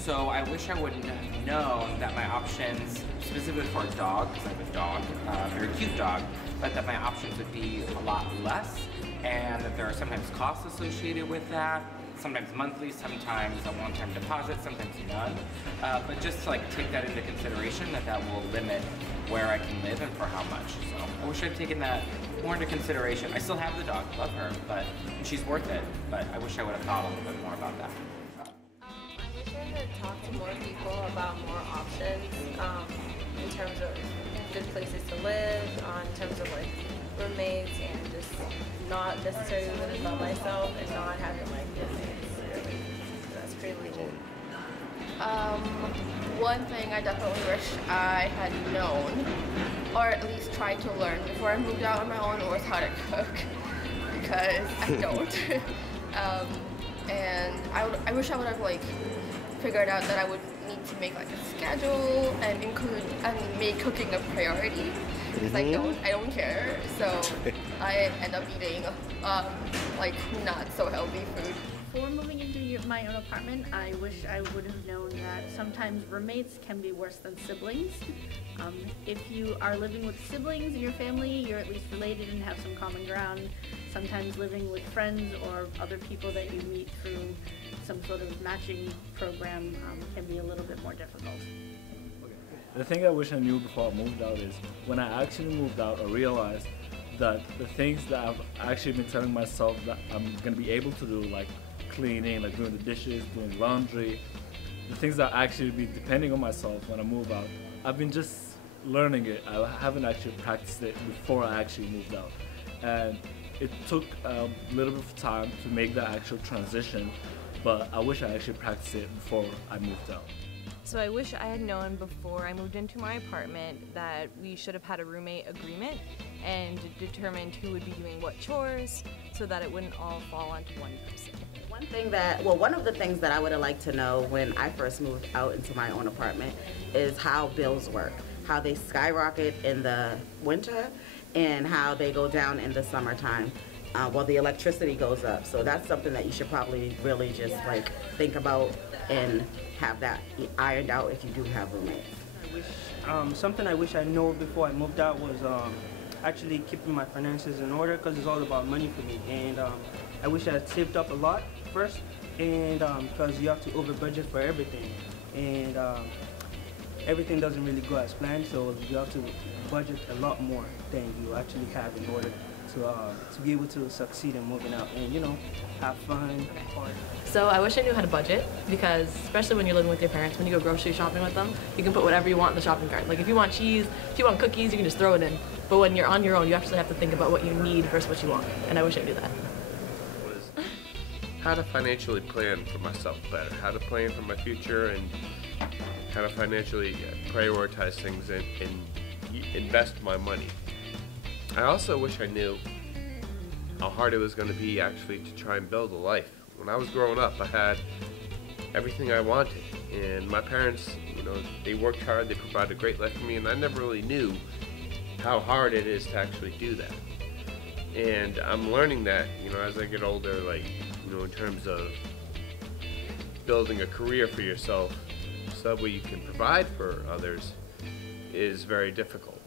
So I wish I would have known that my options, specifically for a dog, because I have a dog, a very cute dog, but that my options would be a lot less, and that there are sometimes costs associated with that, sometimes monthly, sometimes a one-time deposit, sometimes none. But just to take that into consideration, that will limit where I can live and for how much. So I wish I'd taken that more into consideration. I still have the dog, love her, and she's worth it, but I wish I would have thought a little bit more about that. I wish I had talked to more people about more options in terms of good places to live, in terms of roommates, and just not necessarily living by myself and not having roommates. Really. So that's pretty legit. One thing I definitely wish I had known, or at least tried to learn before I moved out on my own, was how to cook, because I don't. And I wish I would have figured out that I would need to make a schedule and make cooking a priority, because I don't care. So I end up eating not so healthy food. Before moving into my own apartment, I wish I would have known that sometimes roommates can be worse than siblings. If you are living with siblings in your family, you're at least related and have some common ground. Sometimes living with friends or other people that you meet through some sort of matching program can be a little bit more difficult. The thing I wish I knew before I moved out is when I actually moved out, I realized that the things that I've actually been telling myself that I'm going to be able to do, like cleaning, doing the dishes, doing laundry, the things that I actually be depending on myself when I move out, I've been just learning it. I haven't actually practiced it before I actually moved out. And it took a little bit of time to make that actual transition, but I wish I actually practiced it before I moved out. So I wish I had known before I moved into my apartment that we should have had a roommate agreement and determined who would be doing what chores so that it wouldn't all fall onto one person. One of the things that I would have liked to know when I first moved out into my own apartment is how bills work, how they skyrocket in the winter and how they go down in the summertime. Well, the electricity goes up, so that's something that you should probably really just think about and have that ironed out if you do have roommates. Something I wish I knew before I moved out was actually keeping my finances in order, because it's all about money for me. And I wish I had saved up a lot first, and because you have to over budget for everything, and everything doesn't really go as planned, so you have to budget a lot more than you actually have in order to be able to succeed in moving out and, have fun. So I wish I knew how to budget, because especially when you're living with your parents, when you go grocery shopping with them, you can put whatever you want in the shopping cart. If you want cheese, if you want cookies, you can just throw it in. But when you're on your own, you actually have to think about what you need versus what you want. And I wish I knew that. How to financially plan for myself better, how to plan for my future, and how to financially prioritize things and invest my money. I also wish I knew how hard it was going to be actually to try and build a life. When I was growing up, I had everything I wanted, and my parents, they worked hard, they provided a great life for me, and I never really knew how hard it is to actually do that. And I'm learning that, as I get older, in terms of building a career for yourself so that way you can provide for others is very difficult.